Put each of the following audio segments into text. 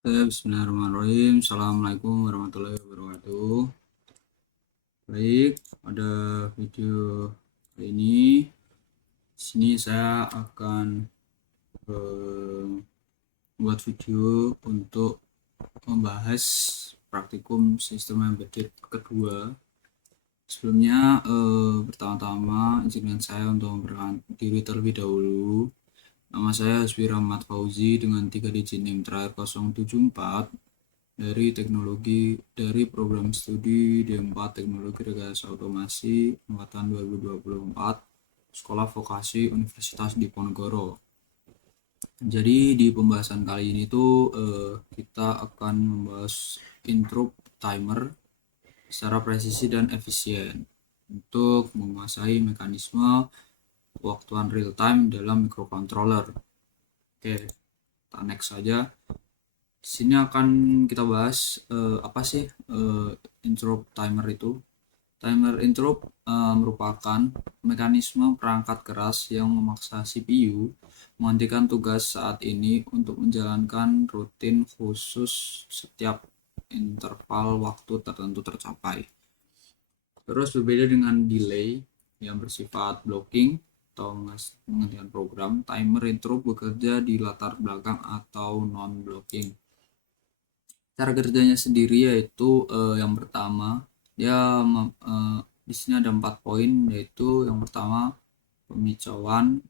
Bismillahirrahmanirrahim. Assalamualaikum warahmatullahi wabarakatuh. Baik, pada video kali ini, di sini saya akan membuat video untuk membahas praktikum sistem embedded kedua. Sebelumnya, pertama-tama izinkan saya untuk memperkenalkan diri terlebih dahulu. Nama saya Hasbi Rahmat Fauzi dengan 3 digit NIM terakhir 074 dari program studi D4 Teknologi Rekayasa Otomasi angkatan 2024 Sekolah Vokasi Universitas Diponegoro. Jadi di pembahasan kali ini tuh kita akan membahas intro timer secara presisi dan efisien untuk menguasai mekanisme waktuan real time dalam microcontroller. Oke, kita next saja. Di sini akan kita bahas apa sih interrupt timer itu. Timer interrupt merupakan mekanisme perangkat keras yang memaksa CPU menghentikan tugas saat ini untuk menjalankan rutin khusus setiap interval waktu tertentu tercapai. Terus berbeda dengan delay yang bersifat blocking atau menghentikan program, timer interrupt bekerja di latar belakang atau non-blocking. Cara kerjanya sendiri yaitu yang pertama dia di sini ada 4 poin, yaitu yang pertama pemicauan,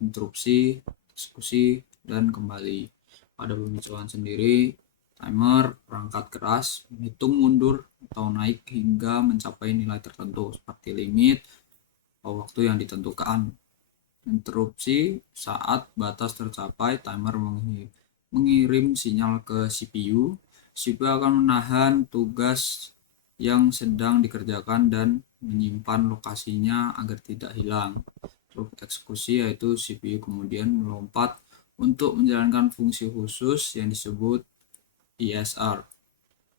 interupsi, eksekusi, dan kembali. Pada pemicauan sendiri, timer perangkat keras menghitung mundur atau naik hingga mencapai nilai tertentu seperti limit atau waktu yang ditentukan. Interupsi saat batas tercapai, timer mengirim sinyal ke CPU. CPU akan menahan tugas yang sedang dikerjakan dan menyimpan lokasinya agar tidak hilang. Untuk eksekusi yaitu CPU kemudian melompat untuk menjalankan fungsi khusus yang disebut ISR.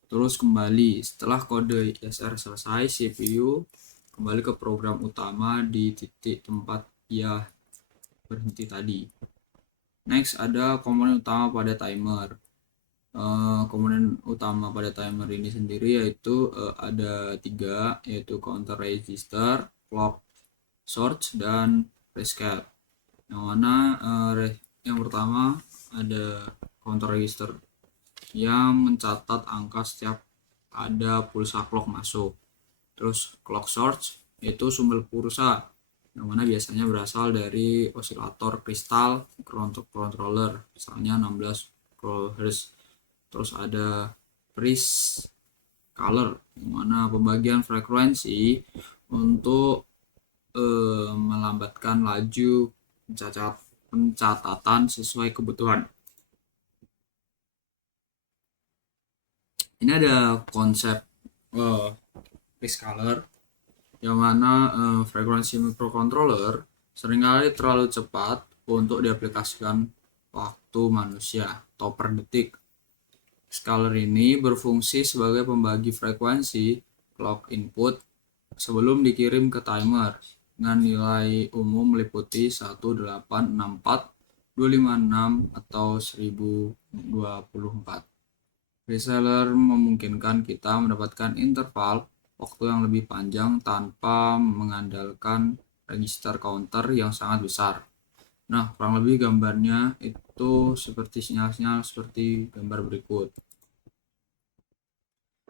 Terus kembali setelah kode ISR selesai, CPU kembali ke program utama di titik tempat ia berhenti tadi. Next ada komponen utama pada timer. Komponen utama pada timer ini sendiri yaitu ada 3, yaitu counter register, clock source, dan rescape. Yang mana yang pertama ada counter register yang mencatat angka setiap ada pulsa clock masuk. Terus clock source yaitu sumber pulsa yang mana biasanya berasal dari osilator kristal microcontroller, misalnya 16 kHz. Terus ada freeze color yang mana pembagian frekuensi untuk melambatkan laju pencatatan sesuai kebutuhan. Ini ada konsep freeze color yang mana frekuensi microcontroller seringkali terlalu cepat untuk diaplikasikan waktu manusia atau per detik. Scaler ini berfungsi sebagai pembagi frekuensi clock input sebelum dikirim ke timer dengan nilai umum meliputi 1864256 atau 1024. Reseller memungkinkan kita mendapatkan interval waktu yang lebih panjang tanpa mengandalkan register counter yang sangat besar. Nah, kurang lebih gambarnya itu seperti sinyal-sinyal seperti gambar berikut.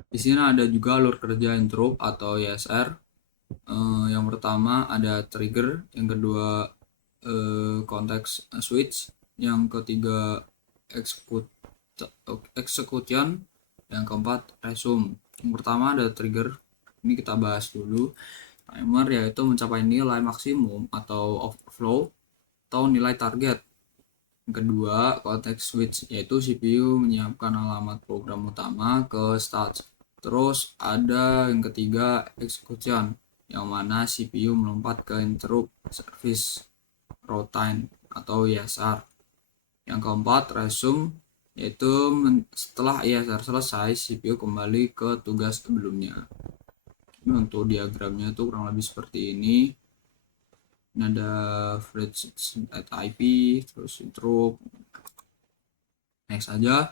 Di sini ada juga alur kerja interrupt atau ISR. Yang pertama ada trigger, yang kedua context switch, yang ketiga execution, yang keempat resume. Yang pertama ada trigger, ini kita bahas dulu. Timer yaitu mencapai nilai maksimum atau overflow atau nilai target. Yang kedua, context switch yaitu CPU menyiapkan alamat program utama ke start. Terus ada yang ketiga, execution, yang mana CPU melompat ke interrupt service routine atau ISR. Yang keempat, resume, yaitu setelah ISR selesai, CPU kembali ke tugas sebelumnya. Ini untuk diagramnya itu kurang lebih seperti ini. Ini ada flash at IP, terus interrupt. Next saja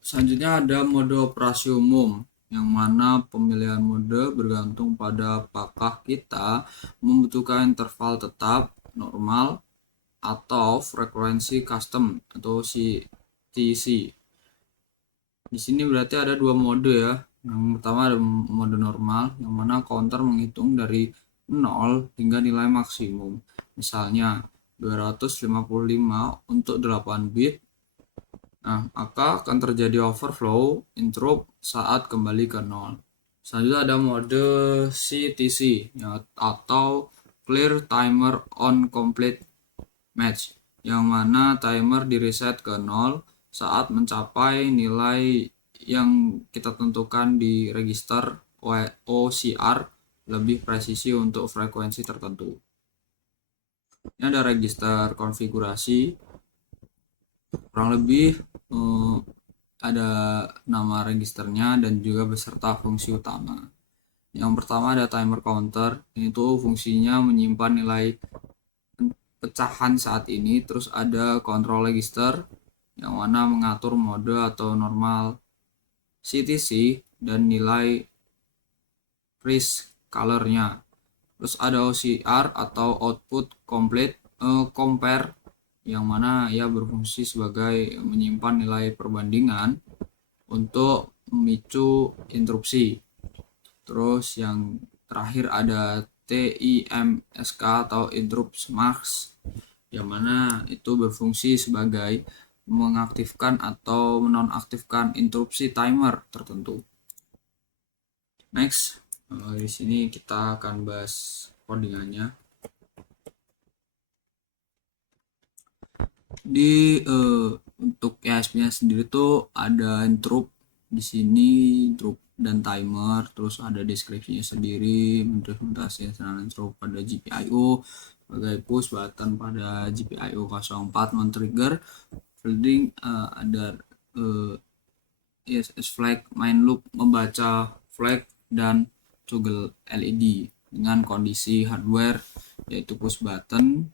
Selanjutnya ada mode operasi umum, yang mana pemilihan mode bergantung pada apakah kita membutuhkan interval tetap, normal, atau frekuensi custom atau CTC. Di sini berarti ada dua mode ya. Yang pertama ada mode normal, yang mana counter menghitung dari 0 hingga nilai maksimum. Misalnya 255 untuk 8 bit. Nah, maka akan terjadi overflow interrupt saat kembali ke 0. Selanjutnya ada mode CTC ya, atau Clear Timer on Complete Match, yang mana timer di reset ke 0 saat mencapai nilai yang kita tentukan di register OCR lebih presisi untuk frekuensi tertentu. Ini ada register konfigurasi, kurang lebih ada nama registernya dan juga beserta fungsi utama. Yang pertama ada timer counter, itu fungsinya menyimpan nilai pecahan saat ini. Terus ada control register, yang mana mengatur mode atau normal CTC dan nilai freeze colornya. Terus ada OCR atau output complete compare, yang mana ia berfungsi sebagai menyimpan nilai perbandingan untuk memicu interupsi. Terus yang terakhir ada TIMSK atau interrupt max, yang mana itu berfungsi sebagai mengaktifkan atau menonaktifkan interupsi timer tertentu. Next, di sini kita akan bahas codingannya. Untuk ESP-nya sendiri tuh ada interrupt di sini, interrupt dan timer, terus ada deskripsinya sendiri, implementasi serangan interrupt pada GPIO sebagai push button pada GPIO 04 non-trigger fielding, ada ESS flag, main loop membaca flag dan toggle LED dengan kondisi hardware yaitu push button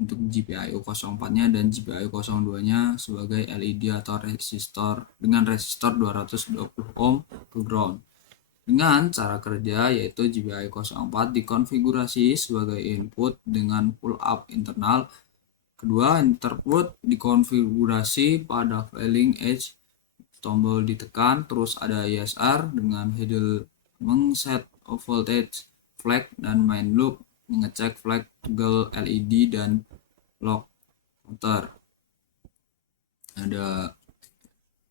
untuk GPIO 04-nya dan GPIO 02-nya sebagai LED atau resistor dengan resistor 220 ohm ke ground. Dengan cara kerja yaitu GPIO 04 dikonfigurasi sebagai input dengan pull up internal. Kedua, interput dikonfigurasi pada failing edge, tombol ditekan, terus ada ISR dengan handle mengset voltage flag dan main loop mengecek flag toggle LED dan lock counter. Ada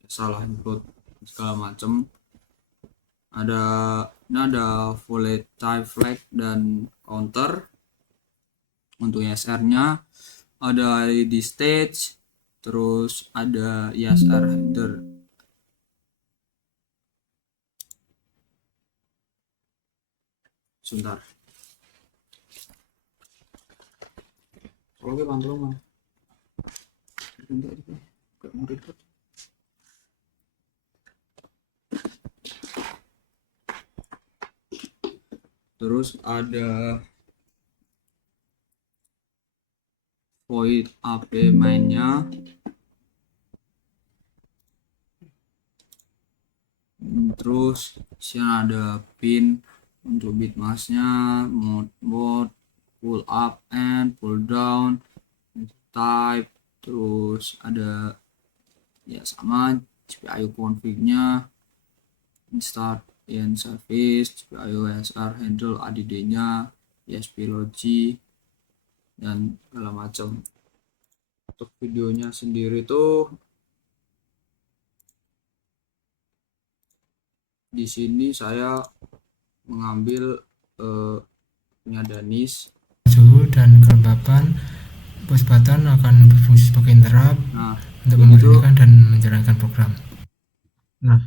salah input segala macam. Ada volatile flag dan counter. Untuk ISR-nya ada LED stage, terus ada ISR header. Sebentar. Kalau gue bantu mah. Terus ada void AP mainnya, terus sini ada pin untuk bit masknya, mode pull up and pull down, type, terus ada ya sama GPIO config-nya, start in service, GPIO SR handle ADD-nya, ESP logi dan segala macam. Untuk videonya sendiri tuh di sini saya mengambil punya Danis. Suhu dan kelembapan push button akan berfungsi sebagai interrupt untuk memberhentikan dan menjalankan program. Nah,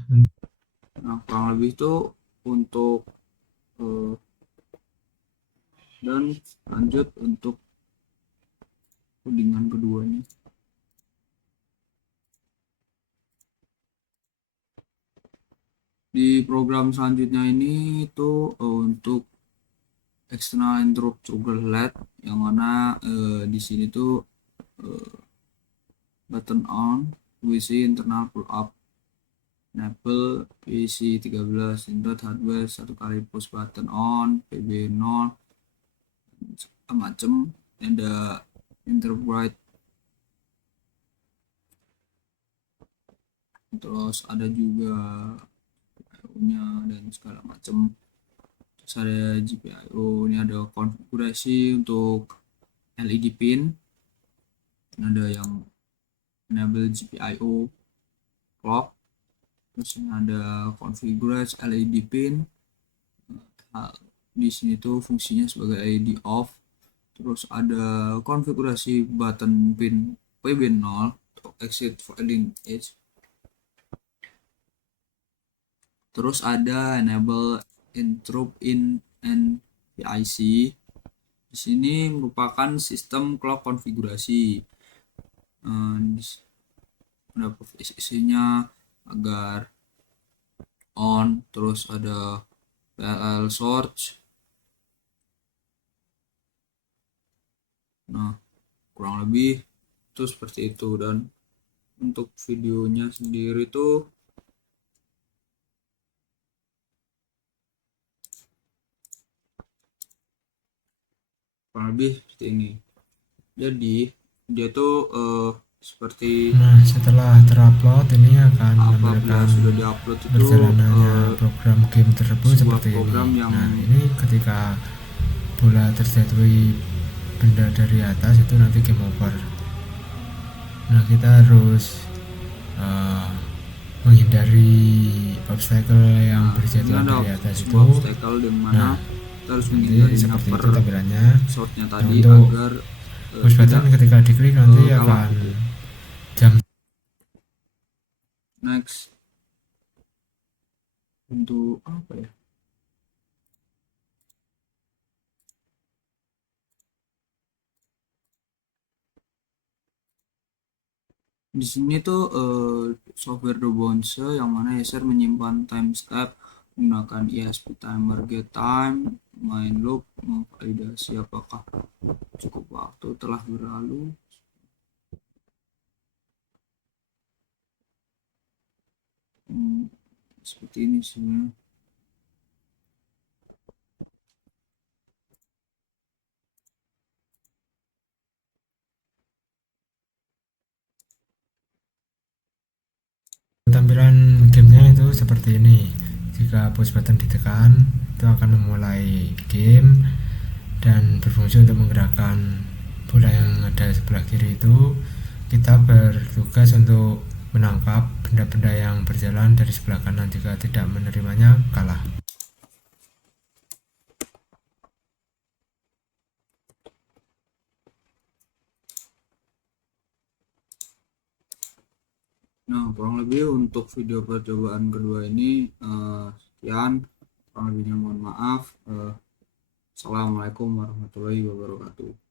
kurang lebih itu untuk dan lanjut untuk codingan keduanya. Di program selanjutnya ini itu untuk external interrupt trigger LED, yang mana di sini tuh button on, WC internal pull up, enable PC 13, input hardware 1 kali push button on, PB0 macam, ada Enterprise, terus ada juga nya dan segala macam. Terus ada GPIO, ini ada konfigurasi untuk LED pin, ada yang enable GPIO clock, terus ini ada konfigurasi LED pin. Di sini tuh fungsinya sebagai LED off. Terus ada konfigurasi button pin PB0 untuk exit falling edge. Terus ada enable interrupt in NPIC. Di sini merupakan sistem clock konfigurasi. Ada isinya agar on, terus ada PLL source. Nah, kurang lebih itu seperti itu. Dan untuk videonya sendiri tuh kurang lebih seperti ini. Jadi dia tuh seperti setelah terupload ini akan apabila sudah diupload itu perjalanannya program game tersebut seperti program ini. yang Ini ketika bola terjatuhi benda dari atas itu nanti game over. Nah, kita harus menghindari obstacle yang berjatuhan dari atas itu. Obstacle di mana kita harus menghindari seperti itu tampilannya. shotnya tadi untuk agar push button ketika diklik nanti akan jam. Next, untuk apa ya? Di sini tuh software Dobonse yang mana user menyimpan timestamp menggunakan ESP timer get time, main loop, memvalidasi apakah cukup waktu telah berlalu. Seperti ini sebenarnya. Tampilan gamenya itu seperti ini. Jika push button ditekan itu akan memulai game dan berfungsi untuk menggerakkan bola yang ada sebelah kiri itu. Kita bertugas untuk menangkap benda-benda yang berjalan dari sebelah kanan. Jika tidak menerimanya, kalah. Nah, kurang lebih untuk video percobaan kedua ini sekian. Kurang lebihnya mohon maaf. Assalamualaikum warahmatullahi wabarakatuh.